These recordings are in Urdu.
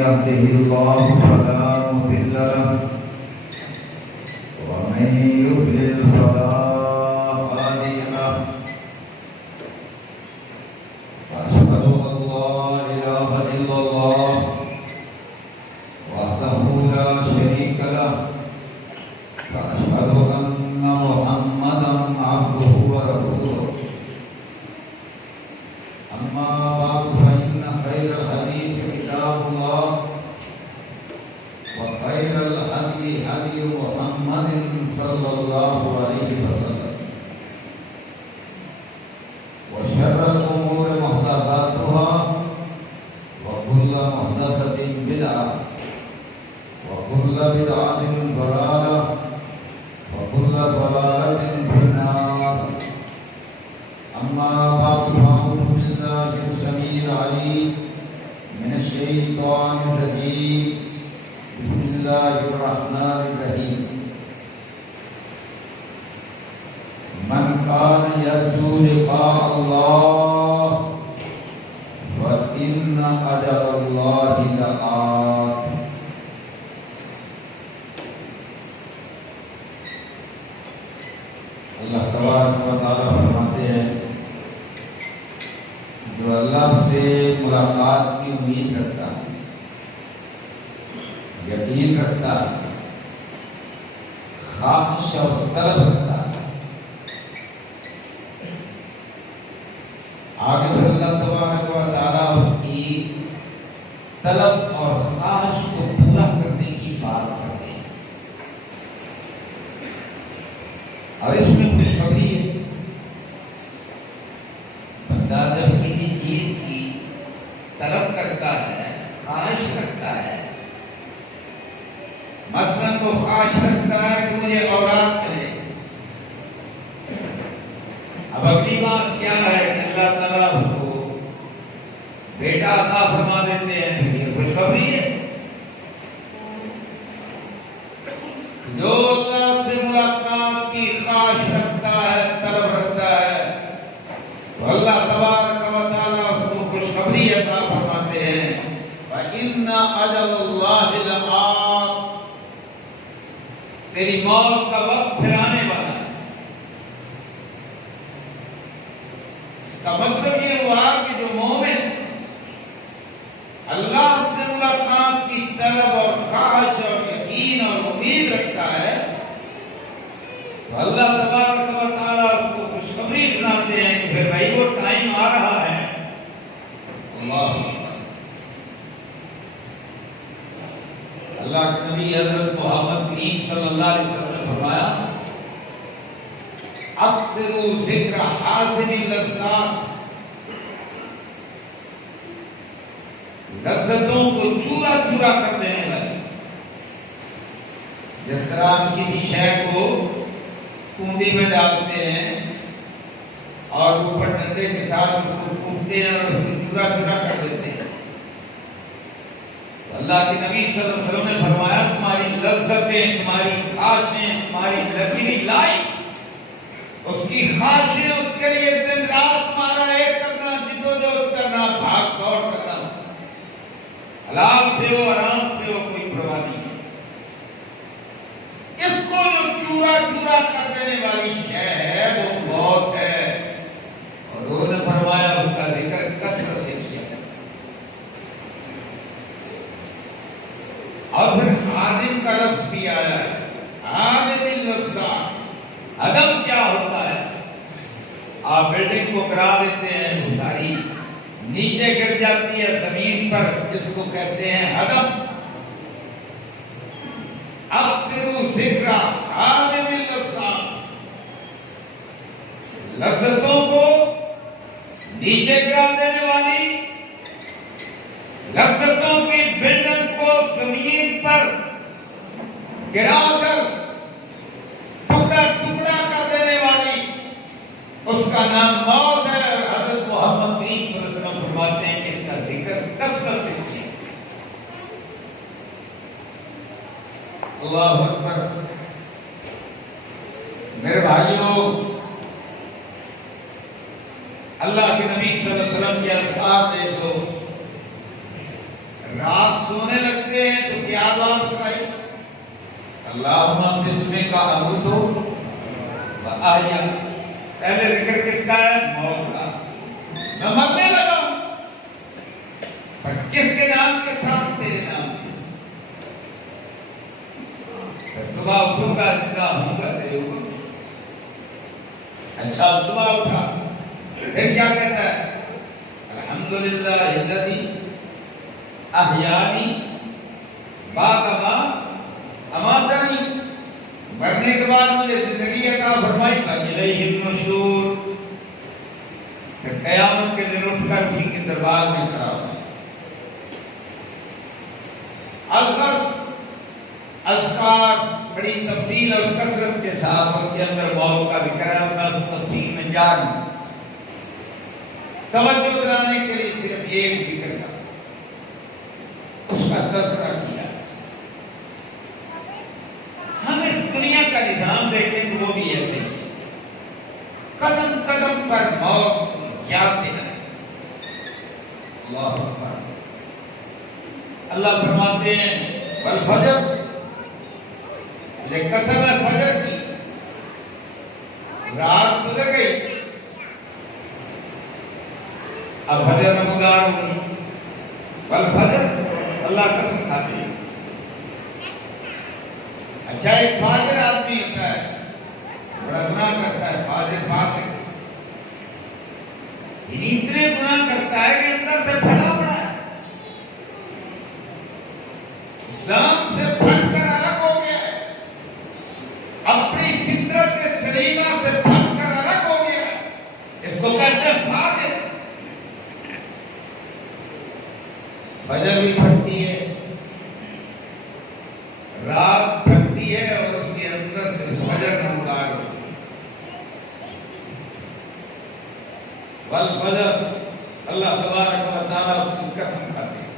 يهده الله فلا مضل له ومن يضلل فلا هادي له وأشهد أن لا إله إلا الله وحده لا شريك له وأشهد أن محمدا عبده ورسوله أما بعد فإن خير الحديث كتاب الله وخير الهدي هدي محمد صلى الله عليه وسلم وشر الأمور محدثاتها وكل محدثة بدعة وكل بدعة ضلالة وكل ضلالة في النار أما بعد فأعوذ بالله السميع العليم من الشيطان الرجيم بسم الله الرحمن الرحيم من كان يرجو لقاء الله فإن أجل الله لآت اللہ تبارک و تعالیٰ فرماتے ہیں جو اللہ سے ملاقات کی امید رکھتا ہے یقین رکھتا ہے خواہش اور طلب رکھتا ہے آگے پھر اللہ تبارک و تعالیٰ اس کی طلب اور خواہش کو پورا کرنے کی بات کرتے ہیں اور اس میں خوشخبری ہے بندہ جب کسی چیز کی طلب کرتا ہے خواہش رکھتا ہے مثلا تو خواہش رکھتا ہے کہ مجھے اولاد ملے اب اگلی بات کیا ہے کہ اللہ تعالیٰ اس کو بیٹا عطا فرما دیتے ہیں تو یہ خوشخبری ہے جو اللہ سے ملاقات کی خواہش رکھتا ہے طلب رکھتا ہے تو اللہ تبارک و تعالیٰ اس کو خوشخبری عطا فرماتے ہیں وَإِنَّ أَجَلَ اللَّهِ لَآتٍ تیری موت کا وقت پھر آنے والا ہے اس کا مطلب یہ ہوا کہ جو مومن اللہ سے ملاقات کی طلب اور خواہش اور یقین اور امید رکھتا ہے تو اللہ تبارک و تعالیٰ اس کو خوشخبری سناتے ہیں کہ پھر بھائی وہ ٹائم آ رہا ہے اللہ اللہ کے نبی حضرت محمد کریم صلی اللہ علیہ وسلم نے فرمایا اکثروا ذکر حاصل اللذات لذتوں کو چورا چورا کر دینے والے جس طرح ہم کسی شے کو کنڈی میں ڈالتے ہیں اور اوپر ڈنڈے کے ساتھ اس کو کوٹتے ہیں اور اس کو چورا چورا کر دیتے ہیں اللہ کے نبی صلی اللہ علیہ وسلم نے فرمایا تمہاری لذتیں تمہاری خواہشیں تمہاری لگی لائف اس کی خواہشیں اس کے لیے دن رات تمہارا ایک کرنا جدوجہد کرنا بھاگ دوڑ کرنا حلال سے ہو آرام سے ہو کوئی پرواہ نہیں اس کو جو چورا چورا کر دینے والی شے ہے وہ موت ہے اور انہوں نے فرمایا اس کا ذکر کثرت سے کیا اور پھر عادم کا لفظ بھی آیا ہے عادم اللذات عدم کیا ہوتا ہے آپ بلڈنگ کو کرا دیتے ہیں وہ ساری نیچے گر جاتی ہے زمین پر اس کو کہتے ہیں عدم اکثروا ذکر عادم اللذات لذتوں کو نیچے گرا دینے والی لذتوں کی بلڈنگ کو زمین پر گرا کر ٹکڑا ٹکڑا کر دینے والی اس کا نام موت ہے حضرت محمد کریم صلی اللہ علیہ وسلم فرماتے ہیں کہ اس کا ذکر کثرت سے کیا اللہ اکبر میرے بھائیوں اللہ کے نبی صلی اللہ علیہ وسلم کے اذکار دیکھو رات سونے لگتے ہیں تو کیا دعا بتائی؟ اللہم بسمک اموت و احیا. پہلے ذکر کس کا ہے؟ موت کا. میں مرنے لگا ہوں، پر کس کے نام کے ساتھ؟ تیرے نام کے ساتھ. صبح اٹھوں گا زندہ ہوں گا تیرے اوپر. اچھا صبح اٹھا، پھر کیا کہتا ہے؟ الحمدللہ الذی احیانی بعد ما اماتنی. مرنے کے بعد مجھے زندگی عطا فرمائی. الیہ النشور. پھر قیامت کے دن اٹھ کر اسی کے دربار میں کھڑا ہوا. اذکار بڑی تفصیل اور کثرت کے ساتھ ان کے اندر موت کا ذکر ہے. اپنا تفصیل میں جا نہیں سکتا. توجہ دلانے کے لیے صرف ایک ذکر کا اس کا تذکرہ کیا. ہم اس دنیا کا نظام دیکھیں تو وہ بھی ایسے ہی قدم قدم پر موت یاد دلائی. اللہ اکبر. اللہ فرماتے ہیں والفجر، یہ قسم ہے فجر کی. رات گزر گئی، اب فجر نمودار ہوگی. والفجر، اللہ قسم کھاتے ہیں. اچھا ایک فاجر آدمی ہوتا ہے، بڑا گناہ کرتا ہے، فاجر فاسق، اتنے گناہ کرتا ہے کہ اندر سے پھٹا پڑا ہے، اسلام سے پھٹ کر الگ ہو گیا ہے، اپنی فطرت سلیمہ سے پھٹ کر الگ ہو گیا ہے. اس کو کہتے ہیں فاجر. فجر بھی پھٹتی ہے، رات پھٹتی ہے، اور اس کے اندر سے فجر نمودار ہوتی ہے. والفجر، اللہ تبارک و تعالیٰ اس کی قسم کھاتے ہیں.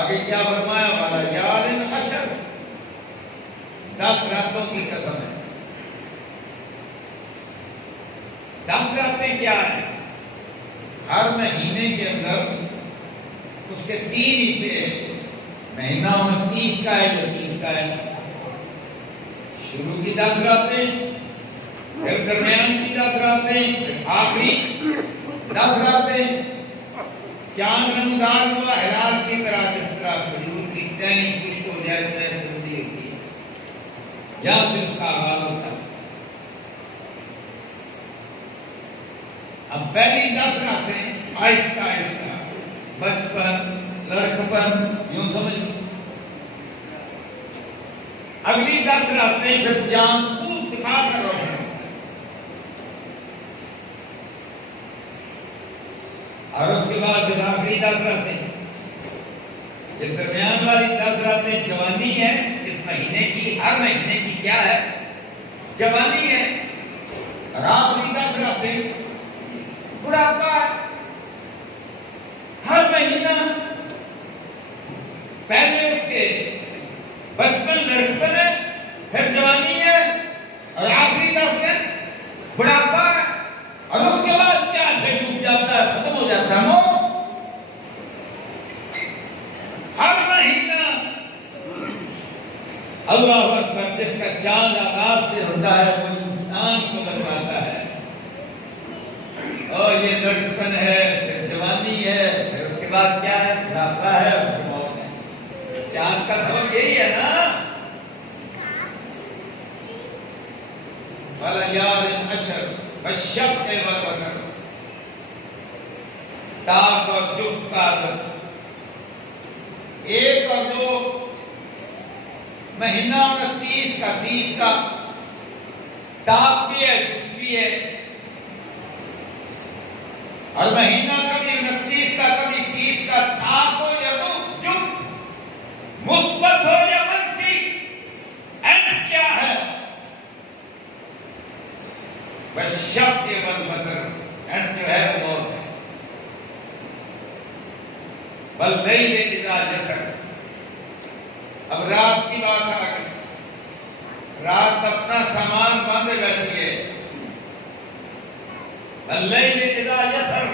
آگے کیا فرمایا؟ والیال عشر، 10 راتوں کی قسم ہے. 10 راتیں کیا ہیں؟ ہر مہینے کے اندر اس کے 3 حصے. مہینہ 29 کا ہے جو 30 کا ہے. شروع کی 10 راتیں، پھر درمیان کی 10 راتیں، پھر آخری 10 راتیں. چاند نمودار ہوا ہلال کی طرح، جس طرح کھجور کی ٹہنی خشک ہو جائے تو ایسے سردی ہوتی ہے، یہاں سے اس کا آغاز ہوتا ہے. اب پہلی 10 راتیں آہستہ آہستہ، بچپن، لڑکپن، یوں سمجھ لو. اگلی 10 راتیں پھر چاند خوب دکھا کر روشن ہوتا ہے، اور اس کے بعد پھر آخری 10 راتیں. یہ درمیان والی 10 راتیں جوانی ہے اس مہینے کی. ہر مہینے کی کیا ہے؟ جوانی ہے. اور آخری 10 راتیں بڑھاپا ہے. ہر مہینہ پہلے اس کے بچپن، لڑکپن ہے، پھر جوانی ہے، اور آخری 10 دن بڑھاپا ہے. اور اس کے بعد کیا؟ پھر ڈوب جاتا ہے، ختم ہو جاتا ہے موت. ہر مہینہ اللہ اکبر، جس کا چاند آغاز سے ہوتا ہے وہ انسان کو بنواتا ہے. اور یہ لڑکپن ہے، پھر جوانی ہے، پھر اس کے بعد کیا ہے؟ بڑھاپا ہے، اور موت ہے. چاند کا سبب یہی ہے نا. والیال عشر والشفع والوتر، تاک اور جفت کا عدد. 1 اور 2 مہینہ 29 کا، 30 کا. تاک بھی ہے، جفت بھی ہے. اور مہینہ کبھی 29 کا، کبھی 30 کا. تاک ہو یا جفت، مثبت ہو یا منفی، اینڈ کیا ہے؟ والشفع والوتر، اینڈ جو ہے وہ موت ہے. واللیل اذا یسر. اب رات کی بات آ گئی. رات اپنا سامان باندھے بیٹھی ہے. واللیل اذا یسر،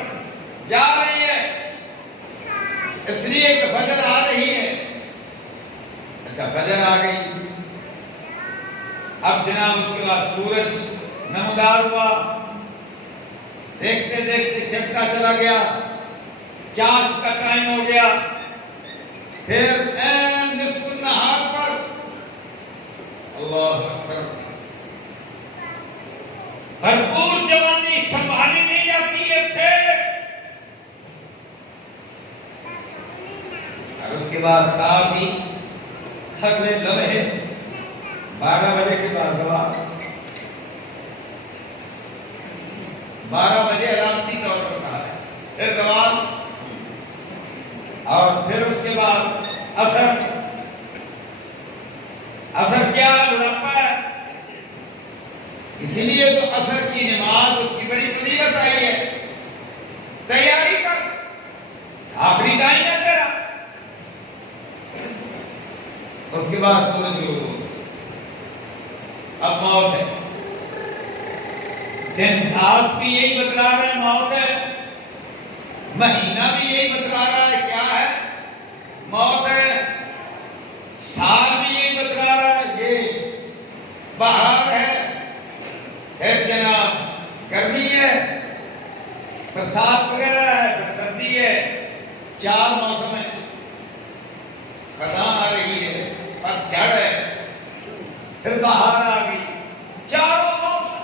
جا رہی ہے. اس لیے کہ فجر آ رہی ہے. اچھا فجر آ گئی. اب جناب اس کے بعد سورج نمودار ہوا. دیکھتے دیکھتے چمکتا چلا گیا. چاند کا ٹائم ہو گیا. پھر نصف النہار پر اللہ اکبر بھرپور جوانی سنبھالی نہیں جاتی ہے اس سے. اور اس کے بعد ساتھ ہی اگلے لمحے 12 بجے کے بعد زوال. 12 بجے علامتی طور پر کہا ہے. پھر زوال اور پھر اس کے بعد اثر. اثر کیا بڑھاپا ہے. اسی لیے تو اثر کی نماز اس کی بڑی فضیلت آئی ہے. تیاری کر, آخری ٹائم ہے تیرا. اس کے بعد سورج غروب. اب موت ہے. دن رات بھی یہی بتلا رہا ہے موت ہے. مہینہ بھی یہی بتلا رہا ہے کیا ہے موت ہے. سال بھی یہی بتلا رہا ہے یہ بہار ہے. پھر جناب گرمی ہے, برسات وغیرہ ہے, پھر سردی ہے. 4 موسم ہے. خزاں آ رہی ہے, پتجھڑ ہے, پھر بہار آ گئی. 4 موسم.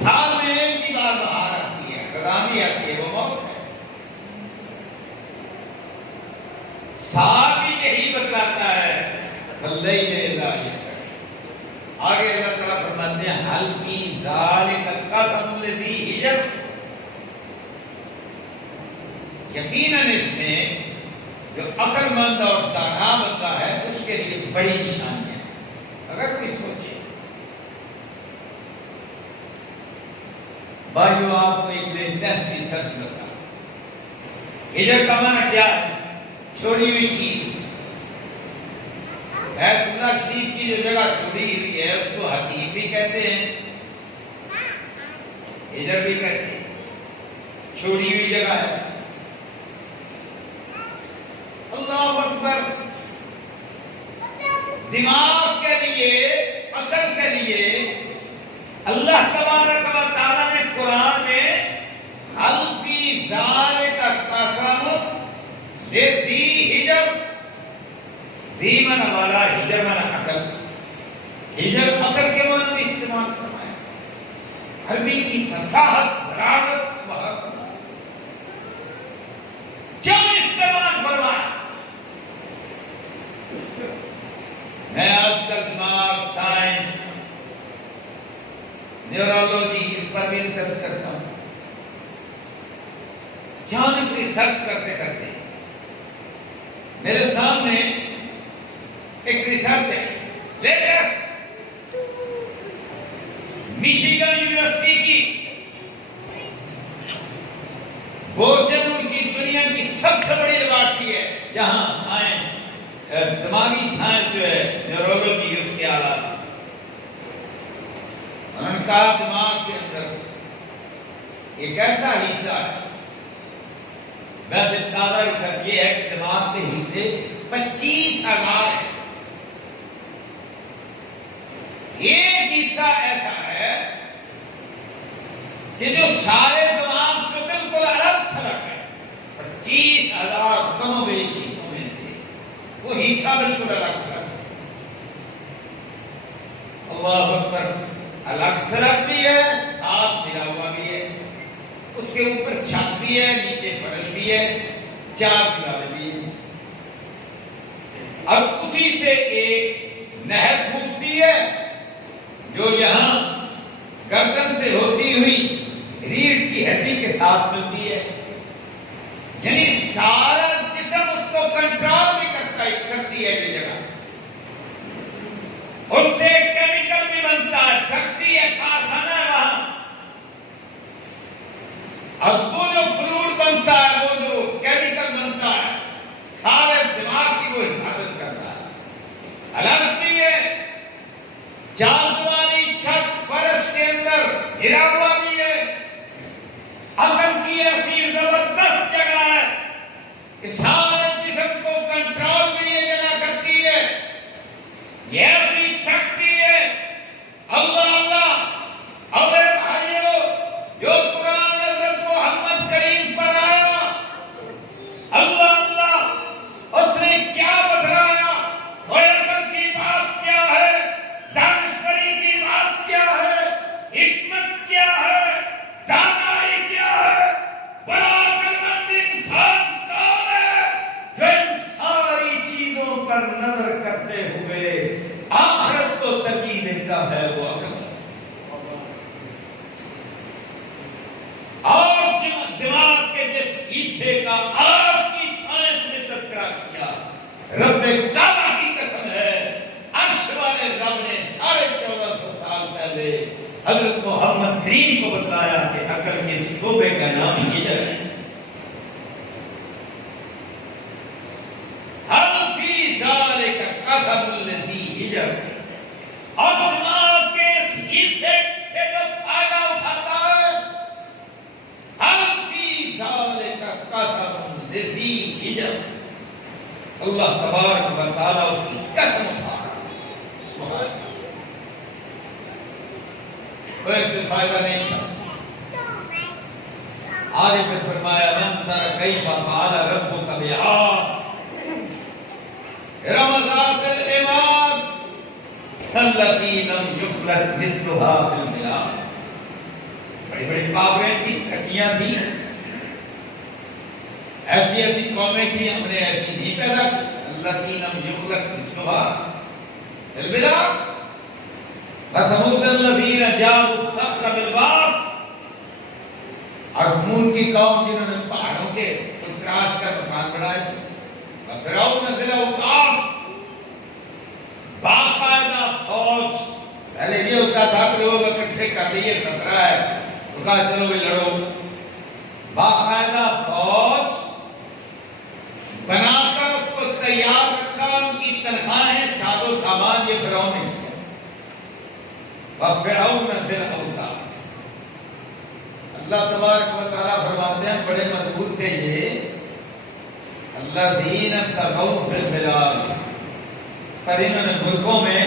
سال میں ایک ہی بار بہار آتی ہے, خزاں بھی آتی ہے, وہ موت ہے. سال بھی یہی بتلاتا ہے. واللیل اذا یسر. آگے اللہ تعالیٰ فرماتے ہیں حل فی ذالک القسم الذی حجر. یقیناً اس میں جو عقل مند اور دانا بندہ ہے اس کے لیے بڑی نشانی ہے. اگر کوئی سوچے. بھائیو آپ کو ایک لیٹسٹ ریسرچ بتا. ہجر کا معنی کیا ہے؟ چھوڑی ہوئی چیز. بیت اللہ شریف کی جو جگہ چھوڑی ہوئی ہے اس کو حتیم بھی کہتے ہیں, ہجر بھی کہتے ہیں. چھوڑی ہوئی جگہ ہے. اللہ اکبر. دماغ کے لیے, عقل کے لیے اللہ تبارک و تعالیٰ نے قرآن میں حل فی ذالک القسم لذی حجر. ذی من والا, ہجر من عقل. ہجر عقل کے معنی میں استعمال فرمایا. عربی کی فصاحت, بلاغت سبحان اللہ. کیوں استعمال فرمایا؟ میں آج کل دماغ, سائنس, نیورولوجی اس پر بھی ریسرچ کرتا ہوں. اچانک ریسرچ کرتے کرتے میرے سامنے ایک ریسرچ ہے لیٹسٹ میشیگن یونیورسٹی کی. بوجن ان کی دنیا کی سب سے بڑی لیبارٹری ہے جہاں سائنس, دماغی سائنس جو ہے, نیورولوجی, اس کے آلات. انہوں نے کہا دماغ کے اندر ایک ایسا حصہ ہے. ویسے تازہ ریسرچ یہ ہے کہ دماغ کے حصے 25,000 ہیں. ایک حصہ ایسا ہے کہ جو سارے دماغ سے بالکل الگ تھلگ ہے. 25,000 کم و بیش حصوں میں سے وہ حصہ بالکل الگ تھلگ ہے. اللہ اکبر. الگ تھلگ بھی ہے, ساتھ ملا ہوا بھی ہے. اس کے اوپر چھت بھی ہے, نیچے فرش بھی ہے, 4 دیواریں بھی ہیں. اب اسی سے ایک نہر پھوٹتی ہے جو یہاں گردن سے ہوتی ہوئی ریڑھ کی ہڈی کے ساتھ ملتی ہے. یعنی سارا جسم اس کو کنٹرول بھی کرتی ہے یہ جگہ. اس سے کیمیکل بھی بنتا ہے, فیکٹری ہے, کارخانہ ہے وہاں. اب وہ جو فلوئڈ بنتا ہے, وہ جو کیمیکل بنتا ہے, سارے دماغ کی وہ حفاظت کرتا ہے. الگ بھی ہے, 4 دیواری چھت فرش کے اندر گھرا ہوا بھی ہے. عقل کی ایسی زبردست جگہ ہے کہ دماغ کے جس حصے کا آج کی سائنس نے تذکرہ کیا، رب کعبہ کی قسم ہے، عرش والے رب نے 1450 سال پہلے حضرت محمد کریم کو بتایا کہ عقل کے شعبے کا نام ہی ہے۔ حل فی ذالک قسم الذی حجر، اور دماغ کے اس حصے سے جو فائدہ اٹھاتا ہے، حل فی ذالک قسم الذی حجر، اللہ تبارک و تعالیٰ اس کی قسم اٹھا رہا ہے۔ ویسے فائدہ نہیں تھا۔ آگے پھر فرمایا لم تر کیف فعل ربک بعاد ارم ذات العماد التي لم يخلق مثلها في البلاد۔ بڑی بڑی پاوریں تھیں، ترقیاں تھیں، ایسی ایسی قومیں تھیں، ہم نے ایسی نہیں پیدا کی۔ التي لم يخلق مثلها في البلاد وثمود الذين جابوا الصخر بالواد، اور سمود کی قوم جنہوں نے پہاڑوں کے تراش کر مکان بنائے تھے۔ وفرعون ذی الاوتاد، باقاعدہ فوج، پہلے یہ ہوتا تھا کہ لوگ اکٹھے کر لیے خطرہ ہے تو کہا چلو بھی لڑو، باقاعدہ فوج بنا کر اس کو تیار رکھا، ان کی تنخواہیں ساز و سامان یہ فرعون نے کیا۔ وفرعون ذی الاوتاد، اللہ تبارک و تعالیٰ فرماتے ہیں بڑے مضبوط تھے یہ، الذین طغوا فی البلاد، پر انہوں نے ملکوں میں،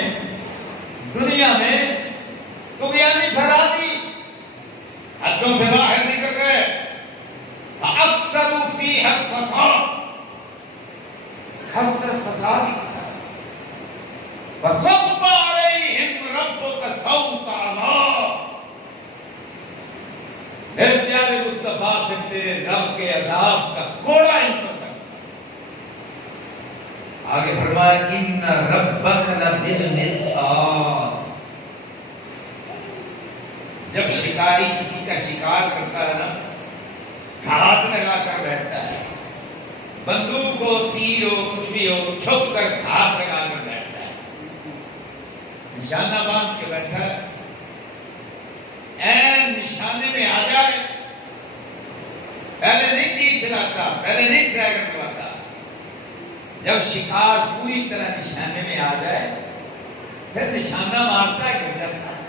دنیا میں طغیانی بھرا دی، حدوں سے باہر نکل گئے۔ فاکثروا فیہا الفساد، ہر طرف فساد ہی تھا۔ فصب علیہم ربک صوت عذاب، میرے پیارے مصطفیٰ پھر تیرے رب کے عذاب کا کوڑا ان پر کر۔ آگے فرمایا ان ربک لبالمرصاد، جب شکاری کسی کا شکار کرتا ہے نا، گھات لگا کر بیٹھتا ہے، بندوق ہو، تیر ہو، کچھ بھی ہو، چھپ کر گھات لگا کر بیٹھتا ہے، نشانہ باندھ کے بیٹھا ہے، این نشانے میں آ جائے، پہلے نہیں تیر چلاتا، پہلے نہیں ٹریگر چلاتا، جب شکار پوری طرح نشانے میں آ جائے پھر نشانہ مارتا ہے، گر جاتا ہے۔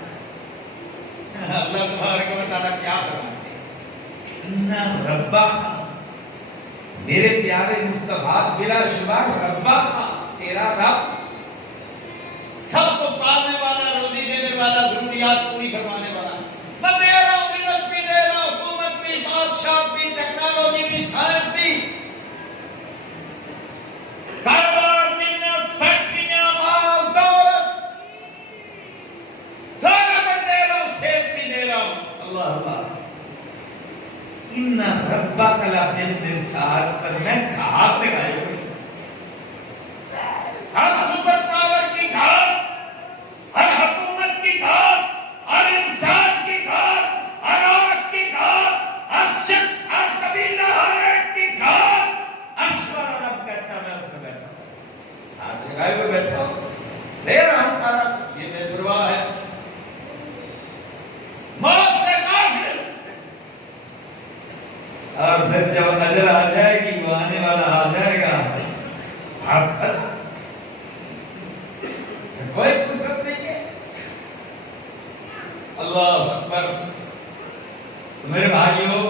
اللہ تبارک و تعالیٰ کیا فرماتے ہیں، ان ربک، میرے پیارے مصطفیٰ بلا شبہ ربک، تیرا رب سب کو پالنے والا، روزی دینے والا، ضروریات پوری کروانے والا، میں دے رہا ہوں، رزق بھی دے رہا ہوں، حکومت بھی، بادشاہ بھی، ٹیکنالوجی بھی، سائنس بھی، کاروبار بزنس، فیکٹریاں، مال دولت، سارا میں دے رہا ہوں، صحت بھی دے رہا ہوں۔ اللہ اللہ، ان ربک لبالمرصاد، پر میں گھات لگائے ہوئے، ہر سپر پاور کی گھات، ہر حکومت کی گھات، ہر انسان کی گھات، ہر عورت کی گھات، ہر شخص، ہر قبیلہ، ہر ایک کی گھات، عرش والا رب کہتا ہے میں اس میں بیٹھا ہوں، ہاتھ لگائے ہوئے بیٹھا ہوں، دے رہا ہوں سارا، یہ بے پرواہ ہے، موت سے غافل۔ اور پھر جب نظر آ جائے گی، وہ آنے والا آ جائے گا، ہاتھ کوئی فرصت نہیں ہے۔ اللہ اکبر۔ تو میرے بھائیوں،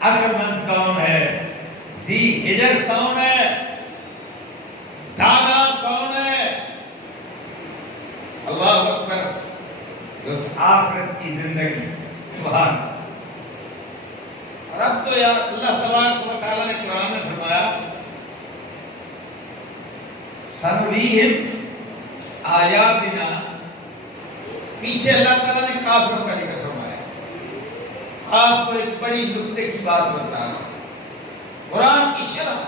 عقلمند کون ہے، ذی حجر کون ہے، دانا کون ہے؟ اللہ اکبر۔ اس آخرت کی زندگی، سبحان۔ اور اب تو یار اللہ تبارک و تعالیٰ نے قرآن میں فرمایا سنریہم آیاتنا، پیچھے اللہ تعالیٰ نے کافروں کا ذکر فرمایا۔ آپ کو ایک بڑی نکتے کی بات بتا رہا ہوں، قرآن کی شرح،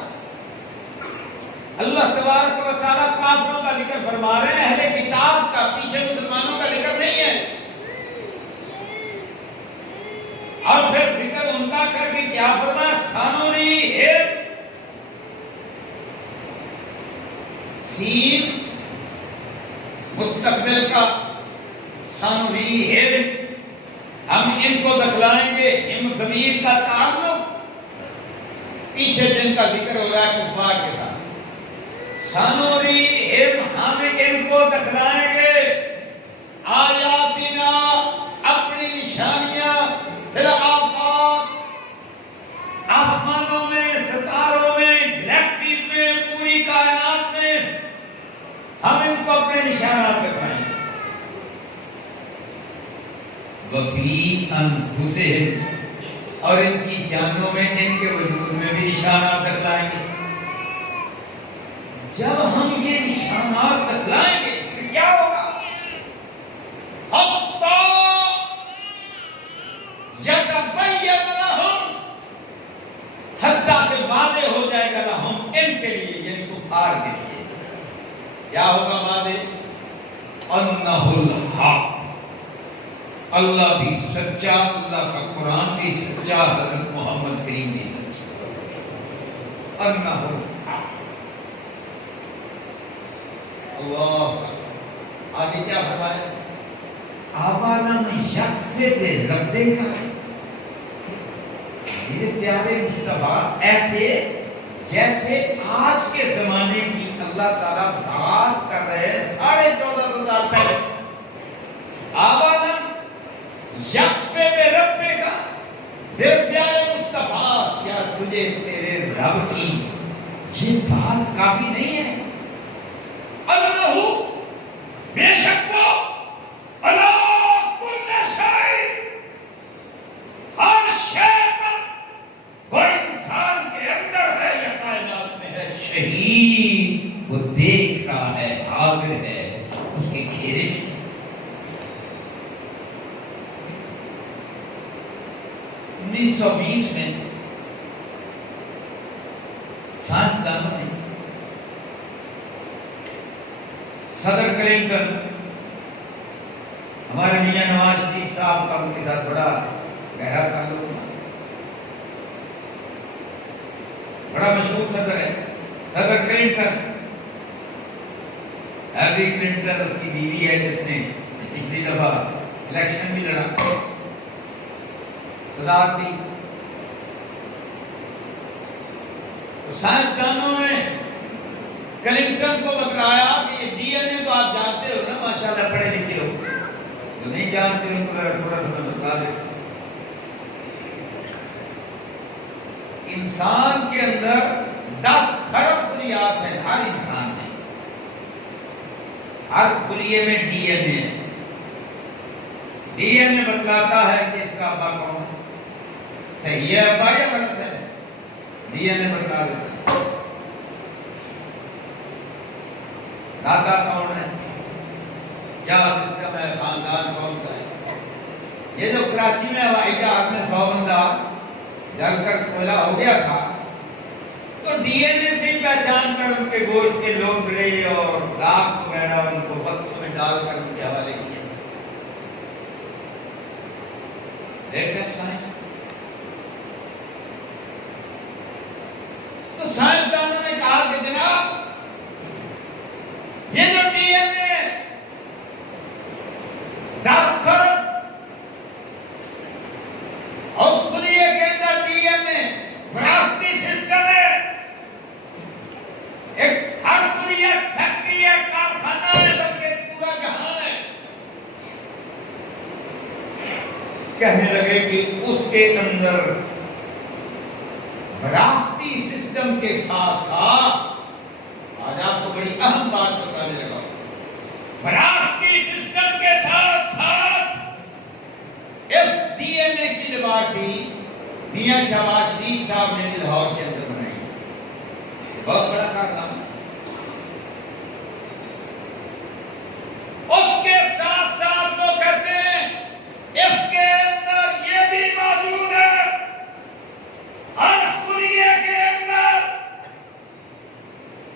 اللہ تبارک و تعالیٰ کافروں کا ذکر فرما رہے ہیں، اہل کتاب کا، پیچھے مسلمانوں کا ذکر نہیں ہے۔ اور پھر ذکر کر کے کیا فرمایا؟ سنریہم، سین مستقبل کا، سنریہم ہم ان کو دکھلائیں گے، ہم ضمیر کا تعلق پیچھے جن کا ذکر ہو رہا ہے کفار کے ساتھ، سنریہم ہم ان کو دکھلائیں گے آیاتنا اپنی نشانیاں، پھر آفاق آسمانوں میں، ستاروں میں، گلیکسی میں، پوری کائنات میں ہم ان کو اپنے نشانات دکھائیں گے، وفی انفسہم اور ان کی جانوں میں، ان کے وجود میں بھی نشانات دکھلائیں گے۔ جب ہم یہ نشانات دکھلائیں گے پھر کیا ہوگا؟ یتبین لہم، حتیٰ سے واضح ہو جائے گا لہم ان کے لیے، یعنی کفار کے لیے کیا ہوگا واضح؟ انہ الحق، اللہ بھی سچا، اللہ کا قرآن بھی سچا، حضرت محمد کریم بھی سچا، انہ الحق۔ اللہ آگے کیا فرمایا؟ آوالم یکفر بربک، میرے پیارے مصطفیٰ ایسے جیسے آج کے زمانے کی اللہ تعالیٰ بات کر رہے ہیں 14,500 سال پہلے، آوالم یکفر بربک، میرے پیارے مصطفیٰ کیا تجھے تیرے رب کی یہ بات کافی نہیں ہے؟ اللہ بے شک وہ اللہ کل شیء، ہر شے پر، وہ انسان کے اندر ہے یا کائنات میں ہے، شہید، وہ دیکھ رہا ہے، حاضر ہے اس کے گھیرے میں۔ 1920 میں سائنسدانوں نے صدر کلنٹن، ہمارے میاں نواز شریف صاحب کا ان کے ساتھ بڑا گہرا تعلق تھا، بڑا مشہور صدر ہے صدر کلنٹن، ہیلری کلنٹن اس کی بیوی ہے جس نے پچھلی دفعہ الیکشن بھی لڑا، صدارت دی۔ سائنسدانوں نے کلنٹن کو بتلایا کہ یہ ڈی این اے تو آپ جانتے ہو نا، ماشاءاللہ پڑھے لکھے ہو، جو نہیں جانتے ان کو تھوڑا سا بتا دیں۔ انسان کے اندر 10 کھرب خلیات ہیں، ہر انسان میں، ہر خلیے میں ڈی این اے ہے۔ ڈی این اے بتلاتا ہے کہ اس کا ابا کون ہے، صحیح ہے ابا یا غلط ہے، ڈی این اے بتلا دیتا ہے۔ دادا کون ہے، کیا سسٹم ہے، خاندان کون سا ہے۔ یہ جو کراچی میں ہوائی جہاز میں 100 بندہ جل کر کوئلہ ہو گیا تھا، تو ڈی این اے سے پہچان کر ان کے گوشت کے لوتھڑے اور لاکھ وغیرہ ان کو بکسوں میں ڈال کر ان کے حوالے کیا۔ Latest science. تو سائنسدانوں نے کہا کہ جناب یہ جو ڈی این اے 10 کھرب اور اس خلیے کے اندر ڈی این اے وراثتی سسٹم ہے، ایک ہر خلیہ فیکٹری ہے، کارخانہ ہے، بلکہ پورا جہان ہے۔ کہنے لگے کہ اس کے اندر وراثتی سسٹم کے ساتھ ساتھ، آج آپ کو بڑی اہم بات بتانے لگا، وراثتی سسٹم کے ساتھ ساتھ اس ڈی این اے کی لیبارٹری میاں شہباز شریف صاحب نے لاہور کے اندر بنائی، بہت بڑا کارنامہ۔ اس کے ساتھ ساتھ وہ کہتے ہیں اس کے اندر یہ بھی موجود ہے، ہر خلیے کے اندر،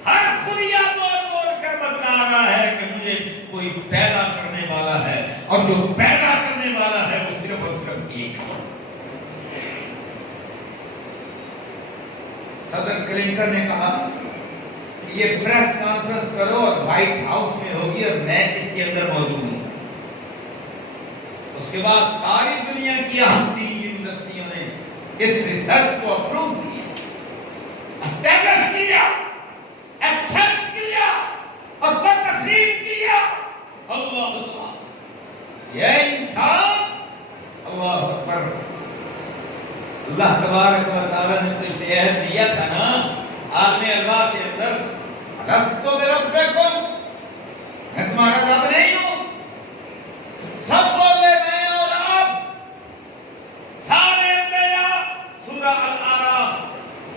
ہر خلیہ بول کر بتلا رہا ہے کہ مجھے کوئی پیدا کرنے والا ہے، اور جو پیدا کرنے والا ہے وہ صرف اور صرف ایک ہے۔ صدر کلنٹن نے کہا کہ یہ پریس کانفرنس کرو اور وائٹ ہاؤس میں ہوگی اور میں اس کے اندر موجود ہوں. اس کے بعد ساری دنیا کی اہم تین یونیورسٹیوں نے اس ریسرچ کو اپروو کیا، اسٹیبلش کیا، ایکسپٹ کیا، اس کو تسلیم کیا. اللہ اللہ، یہ انسان، اللہ اکبر. اللہ تبارک و تعالیٰ نے تو اسے عہد دیا تھا نا عالم ارواح کے اندر، الستو بربکم، میں تمہارا رب نہیں ہوں. سب بولے میں اور آپ، سارے انبیاء. سورہ الاعراف،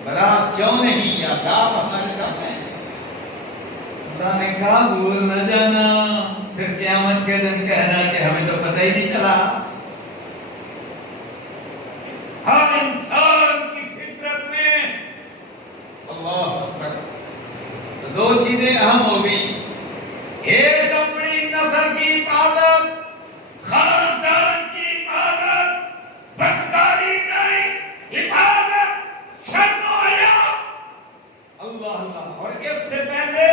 بھلا کیوں نہیں یا آپ ہمارے رب ہیں؟ اللہ نے کہا بھول نہ جانا، پھر قیامت کے دن کہنا کہ ہمیں تو پتہ ہی نہیں چلا. ہر انسان کی فطرت میں اللہ اکبر دو چیزیں اہم ہو گئی. ایک اپنی نسل کی حفاظت، خاندان کی حفاظت، بدکاری نہیں، حفاظت، شرم و حیا. اللہ اللہ. اور اس سے پہلے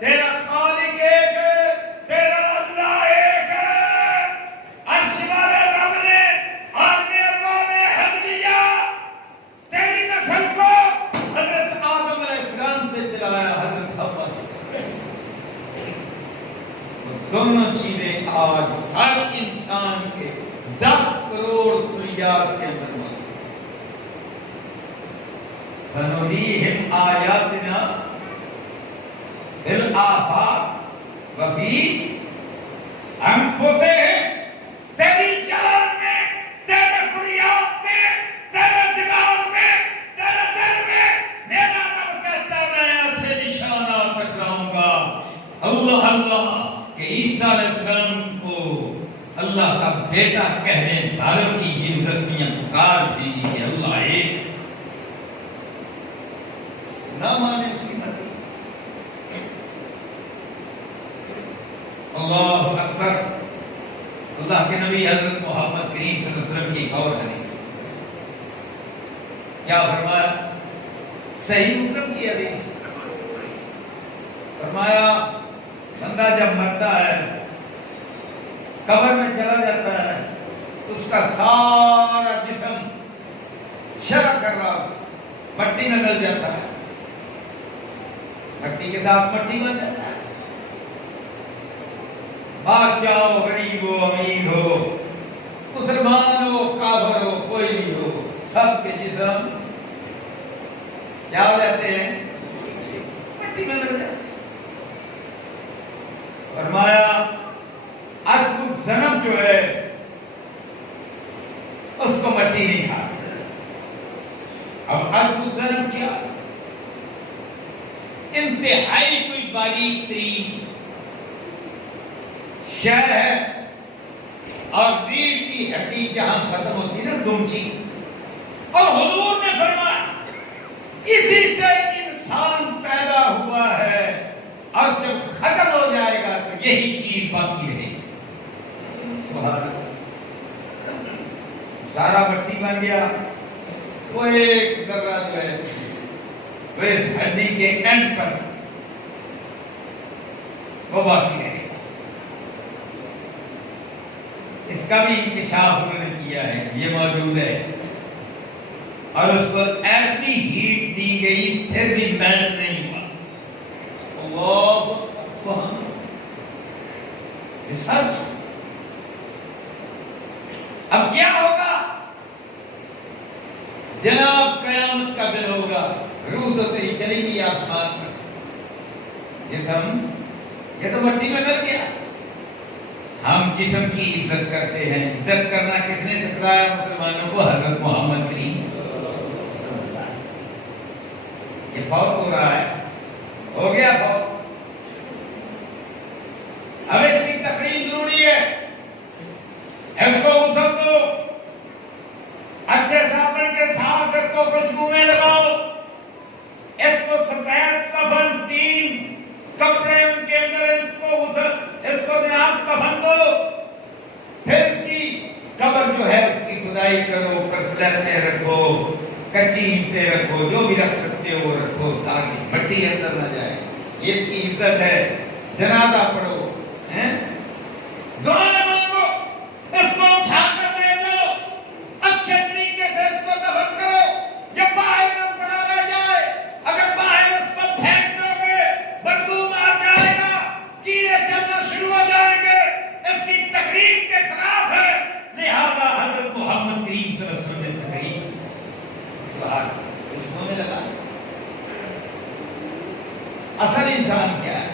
تیرا خالق ایک ہے، تیرا اللہ ایک ہے. عرش والے رب نے عالم ارواح میں عہد لیا، تیری نسل کو حضرت آدم علیہ السلام سے چلایا حضرت حوا سے. دونوں چیزیں آج ہر انسان کے 10 کروڑ ذریات کے اندر موجود. سنریہم آیاتنا فی الآفاق وفی انفسہم. تیری جان میں، تیرے ذریات میں، تیرے دماغ میں، تیرے دل میں میرا رب کہتا میں ایسے نشانات بچلاؤں گا. اللہ اللہ کہ عیسیٰ علیہ السلام کو اللہ کا بیٹا کہنے والوں کی یونیورسٹیاں پکار بھیجی کہ اللہ ایک نہ مانے اس کی مرضی. اللہ اکبر. اللہ کے نبی حضرت محمد کریم صلی اللہ علیہ وسلم کی ایک اور حدیث کیا فرمایا؟ صحیح مسلم کی حدیث فرمایا بندہ جب مرتا ہے قبر میں چلا جاتا ہے، اس کا سارا جسم شرح کر رہا مٹی میں ڈل جاتا ہے، مٹی کے ساتھ مٹی بن جاتا ہے. بادشاہ ہو، غریب ہو، امیر ہو، مسلمان ہو، کافر ہو، کوئی بھی ہو، سب کے جسم کیا ہو جاتے ہیں؟ مٹی میں مل جاتے ہیں. فرمایا عجب الذنب جو ہے اس کو مٹی نہیں کھا سکتی. اب عجب الذنب کیا؟ انتہائی کوئی باریک ترین شے ہے، اور ریڑھ کی ہڈی جہاں ختم ہوتی ہے نا دمچی، اور حضور نے فرمایا اسی سے انسان پیدا ہوا ہے، اور جب ختم ہو جائے گا تو یہی چیز باقی رہے گی. سبحان اللہ. سارا مٹی بن گیا، وہ ایک ذرہ جو ہے وہ اس ہڈی کے اینڈ پر وہ باقی رہے گا. اس کا بھی انکشاف انہوں نے کیا ہے، یہ موجود ہے، اور اس کو ایٹمی ہیٹ دی گئی پھر بھی میلٹ نہیں ہوا. اللہ سبحان ریسرچ. اب کیا ہوگا جناب؟ قیامت کا دن ہوگا، روح تو تیری چلی گئی آسمان پر، جسم یہ تو مٹی میں مل گیا. ہم جسم کی عزت کرتے ہیں. عزت کرنا کس نے سکھلایا مسلمانوں کو؟ حضرت محمد کریم. یہ فوت ہو رہا ہے، ہو گیا فوت. اب اس کی تقریب ضروری ہے. اس کو غسل دو، اچھے صابن کے ساتھ اس کو خوشبو میں لگاؤ، اس کو سفید کفن 3 کپڑے ان کے اندر اس کو غسل، اس کو نیا کفن دو، پھر اس کی قبر جو ہے اس کی کھدائی کرو، پرسلت میں رکھو، کچی اینٹیں رکھو، جو بھی رکھ سکتے ہو وہ رکھو تاکہ مٹی اندر نہ جائے. یہ اس کی عزت ہے. جنازہ پڑھو، دعا مانگو، اس کو اٹھا کر لے جاؤ، اچھے طریقے سے اس کو دفن کرو. یہ باہر نہ پڑا رہ جائے. اگر باہر اس کو پھینک دو گے بدبو مار جائے گا، کیڑے چلنا شروع ہو جائیں گے. اس کی تقریب کے خلاف ہے. لہذا حضرت محمد کریم صلی اللہ علیہ وسلم نے تقریب سوال کچھ ہونے لگا. اصل انسان کیا ہے؟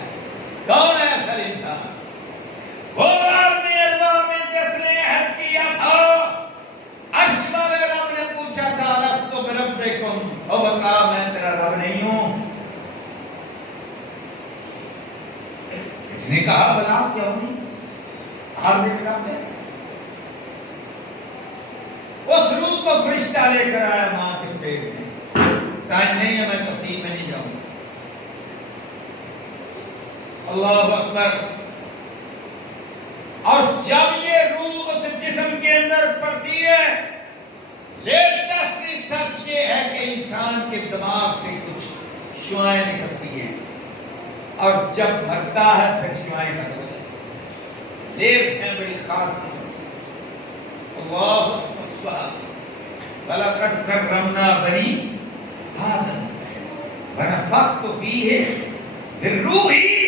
کون ہے اصل انسان؟ وہ آدمی اللہ میں جس نے عہد کیا تھا. عرش والے رب نے پوچھا تھا لست بربکم، اور بتا میں تیرا رب نہیں ہوں. اس نے کہا بلا کیوں نہیں؟ آپ دیکھ رہا ہے اس روح کو فرشتہ لے کر آیا ماں کے پیٹ میں. ٹائم نہیں ہے، میں تفصیل میں نہیں جاؤں. اللہ اکبر. اور جب یہ روح اس جسم کے اندر پڑتی ہے، لیٹسٹ ریسرچ یہ ہے کہ انسان کے دماغ سے کچھ شعاعیں نکلتی ہیں، اور جب مرتا ہے پھر شعاعیں ختم ہو جاتی ہیں. لیف ہیں بڑی خاص قسم کی. اللہ اکبر. وَلَقَدْ كَرَّمْنَا بَنِي آدَمَ وَنَفَخْتُ فِيهِ مِن رُوحِي.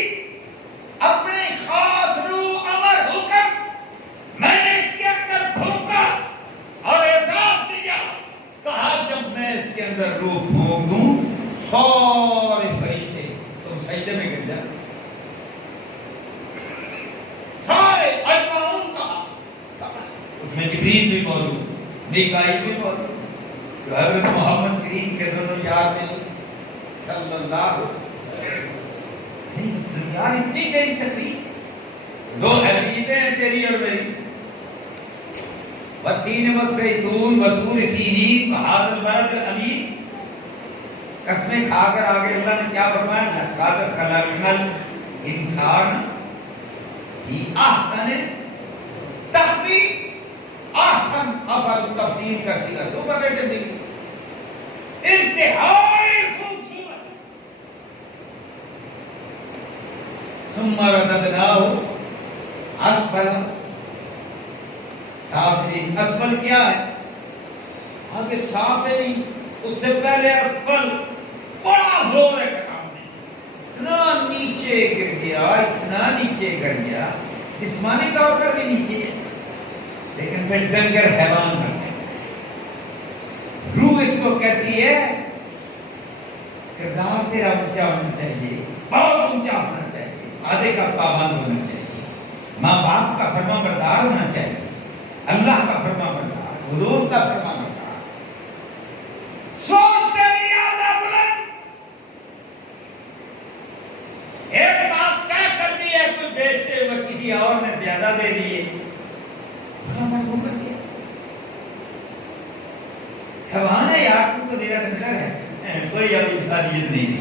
اپنے خاص روح امر ہو کر میں نے اس کے اندر پھونکا اور اعزاز دیا. کہا جب میں اس کے اندر روح پھونک دوں سارے فرشتے تم سجدے میں گر جائیں، سارے اجمعون. کا اس میں جبریل بھی موجود، میکائیل بھی موجود، جو حضرت محمد کریم کے دونوں یار میں صلی اللہ علیہ وسلم. یار اتنی تیری تقریب، دو حدیثیں ہیں تیری اور میری. والتین والزیتون وطور سینین وہذا البلد الامین. قسمیں کھا کر آگے اللہ نے کیا فرمایا؟ لقد خلقنا الانسان فی احسن تقویم. احسن افعل تفضیل کا صیغہ سپرلیٹو ڈگری، انتہائی خوبصورت. ثم رددناه اسفل سافلین. اسفل کیا ہے؟ آگے سافلین، اس سے پہلے اسفل بڑا زور ہے کلام میں. اتنا نیچے گر گیا، اتنا نیچے گر گیا، جسمانی طور پر بھی نیچے ہے، لیکن پھر ڈنگر حیوان بنتے ہیں. روح اس کو کہتی ہے کردار تیرا اونچا ہونا چاہیے، بہت اونچا ہونا چاہیے، وعدے کا پابند ہونا چاہیے، ماں باپ کا فرما بردار ہونا چاہیے، اللہ کا فرما بردار، حضور کا فرما بردار. سوچ تیری اعلیٰ بلند. ایک بات طے کر دی ہے، کوئی بیچتے ہوئے کسی اور نے زیادہ دے دیے، حیوان ہے یار، تو میرا ڈنگر ہے، کوئی اب انسانیت نہیں دی.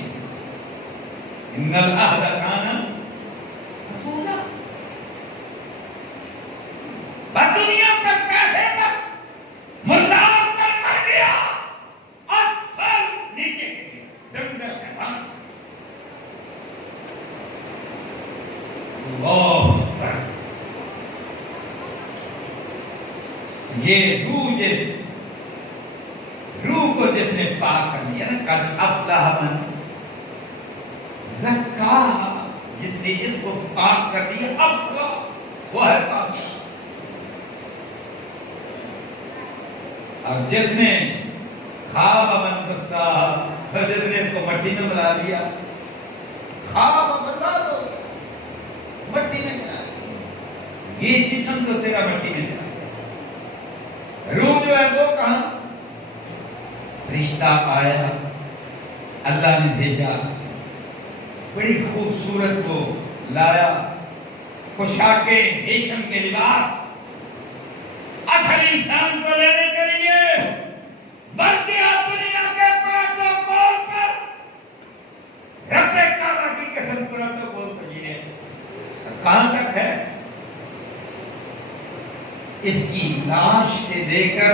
ان العہد کان مسئولا. دنیا پر پیسے پر مردار پر مر گیا، اسفل نیچے گر گیا، ڈنگر حیوان. اللہ اکبر. یہ روح کو جس نے پاک کر دیا نا، قد افلح من زکاہا، جس نے اس کو پاک کر دیا افلح، وہ ہے کامیاب. اور جس نے خواب من دساہا، جس نے اس کو مٹی میں ملا دیا، خواب بدلا دو مٹی میں چلا دیا. یہ جسم تو تیرا مٹی میں چلا، روح جو ہے وہ کہاں؟ رشتہ آیا، اللہ نے بھیجا، بڑی خوبصورت کو لایا، پوشاکیں ریشم کے لباس. اصل انسان کو لینے کے لیے بلکہ دنیا کے پروٹوکول پر رب کعبہ کی قسم پروٹوکول کو جینے. کہاں تک ہے؟ اس کی لاش سے لے کر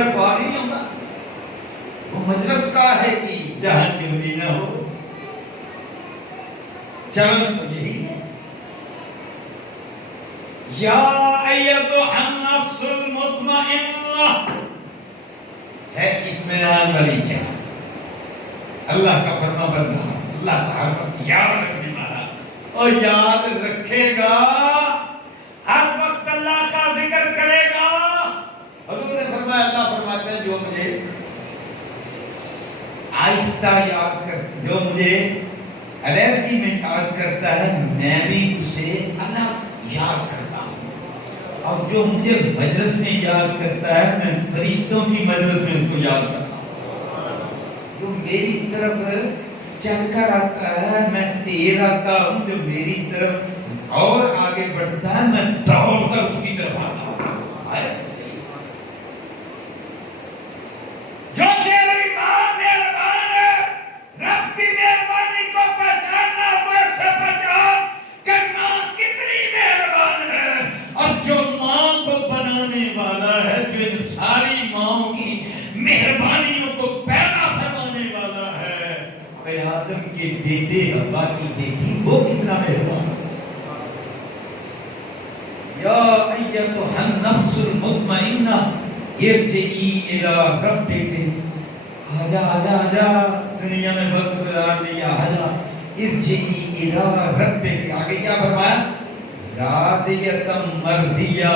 بغیر سوال ہی نہیں ہوتا. وہ مجلس کا ہے کہ جہاں چوری نہ ہو. چلن تو یہی ہے. یا ایتھا النفس المطمئنہ ہے اطمینان والی جان. اللہ کا فرما بردار, اللہ تعالیٰ کا یاد رکھنے والا, اور یاد رکھے گا, ہر وقت اللہ کا ذکر کرے گا. حضور نے فرمایا, اللہ فرماتا ہے جو مجھے آہستہ یاد کر, جو مجھے علیحدگی میں یاد کرتا ہے, میں بھی اسے الگ یاد کرتا ہوں. اور جو مجھے مجلس میں یاد کرتا ہے, میں فرشتوں کی مجلس میں اس کو یاد کرتا ہوں. جو میری طرف چل کر آتا ہے, میں تیر آتا ہوں. جو میری طرف اور آگے بڑھتا ہے, میں دوڑ کر اس کی طرف آتا ہوں. جو تیری ماں مہربان ہے, رب کی مہربانی کو پہچاننا, بس سے پہچان کہ ماں کتنی مہربان ہے. اور جو ماں کو بنانے والا ہے, جو ان ساری ماؤں کی مہربانیوں کو پیدا فرمانے والا ہے, اے آدم کے بیٹے حوا کی بیٹی, وہ کتنا مہربان ہے. یا ایتھا النفس المطمئنہ ارجعی الی ربک, آجا آجا آجا, دنیا میں وقت گزار لیا, آجا ارجعی الی ربک. آگے کیا فرمایا؟ راضیۃ مرضیہ,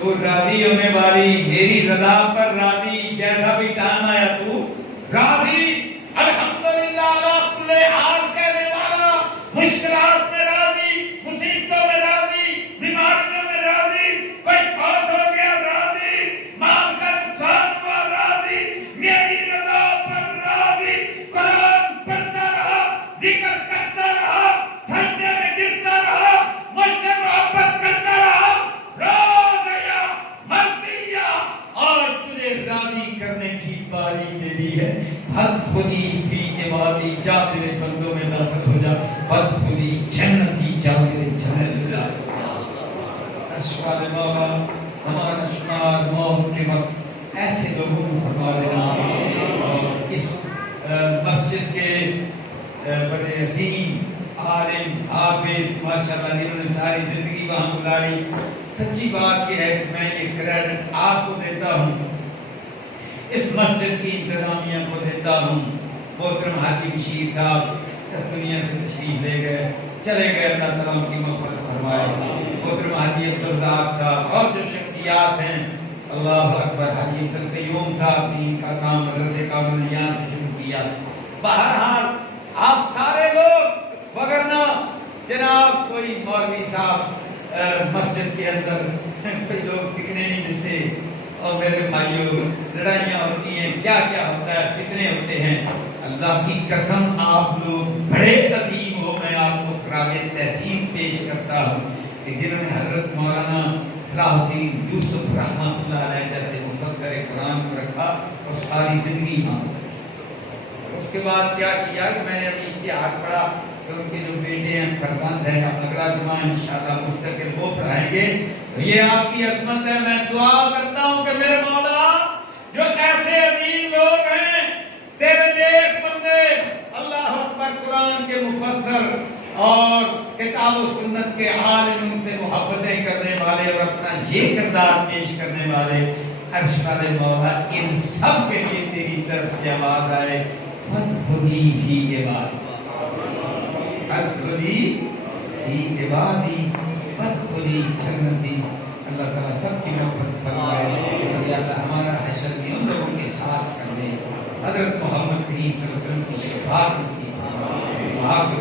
تو راضی ہونے والی, میری رضا پر راضی. جیسا بھی ٹائم آیا تو راضی, الحمدللہ علی کل حال کہنے والا, مشکلات میں راضی, مصیبتوں میں راضی, بیماریوں میں راضی, کوئی فوت ہو گیا راضی, مال کا نقصان ہوا راضی, میری رضا پر راضی. قرآن پڑھتا رہا, ذکر کرتا رہا, سجدے میں گرتا رہا, مجھ سے محبت کرتا رہا. راضیہ مرضیہ, آج تجھے راضی کرنے کی باری میری ہے. فادخلی فی عبادی, جا میرے بندوں میں داخل ہو جا. فادخلی جنتی, جا میرے جنت میں داخل ہو جا. اشفاء مولا, ہمارا شمار موت کے وقت ایسے لوگوں کو فرما دینا. اور اس مسجد کے بڑے عظیم عالم حافظ ماشاءاللہ, جنہوں نے ساری زندگی وہاں گزاری. سچی بات یہ ہے کہ میں یہ کریڈٹ آپ کو دیتا ہوں, اس مسجد کی انتظامیہ کو دیتا ہوں. محترم حاجی بشیر صاحب اس دنیا سے تشریف لے گئے, چلے گئے, اللہ تعالیٰ ان کی مغفرت فرمائے. محترم حاجی عبدالرزاق صاحب اور جو شخصیات ہیں, اللہ اکبر, حاجی عبدالقیوم صاحب نے ان کا کام مدرسے کاملیان سے شروع کیا. بہرحال آپ سارے لوگ, وگرنہ جناب کوئی مولوی صاحب مسجد کے اندر کوئی لوگ ٹکنے نہیں دیتے. اور میرے بھائیوں, لڑائیاں ہوتی ہیں, کیا کیا ہوتا ہے, فتنے ہوتے ہیں. اللہ کی قسم آپ لوگ بڑے عظیم ہو. میں آپ کو خراج تحسین پیش کرتا ہوں کہ جنہوں نے حضرت مولانا صلاح الدین یوسف رحمۃ اللہ علیہ جیسے مفکر قرآن کو رکھا اور ساری زندگی ماں. اس کے بعد کیا کیا کہ میں نے اشتہار پڑھا کہ ان کے جو بیٹے ہیں, فرزند ہیں, اب اگلا جمعہ انشاءاللہ مستقل وہ پڑھائیں گے. یہ آپ کی عظمت ہے. میں دعا کرتا ہوں کہ میرے مولا, جو ایسے عظیم لوگ ہیں, تیرے نیک بندے, اللہ اکبر, قرآن کے مفسر اور کتاب و سنت کے عالم, ان سے محبتیں کرنے والے اور اپنا یہ کردار پیش کرنے والے, عرش والے مولا, ان سب کے لیے تیری طرف سے آواز آئے, فادخلی فی عبادی, فادخلی فی عبادی, فادخلی جنتی. اللہ تعالیٰ سب کی مغفرت فرمائے. اللہ ہمارا حشر بھی ان لوگوں کے ساتھ کر دے. حضرت محمد کریم صلی اللہ علیہ وسلم کی شفاعت نصیب فرمائے.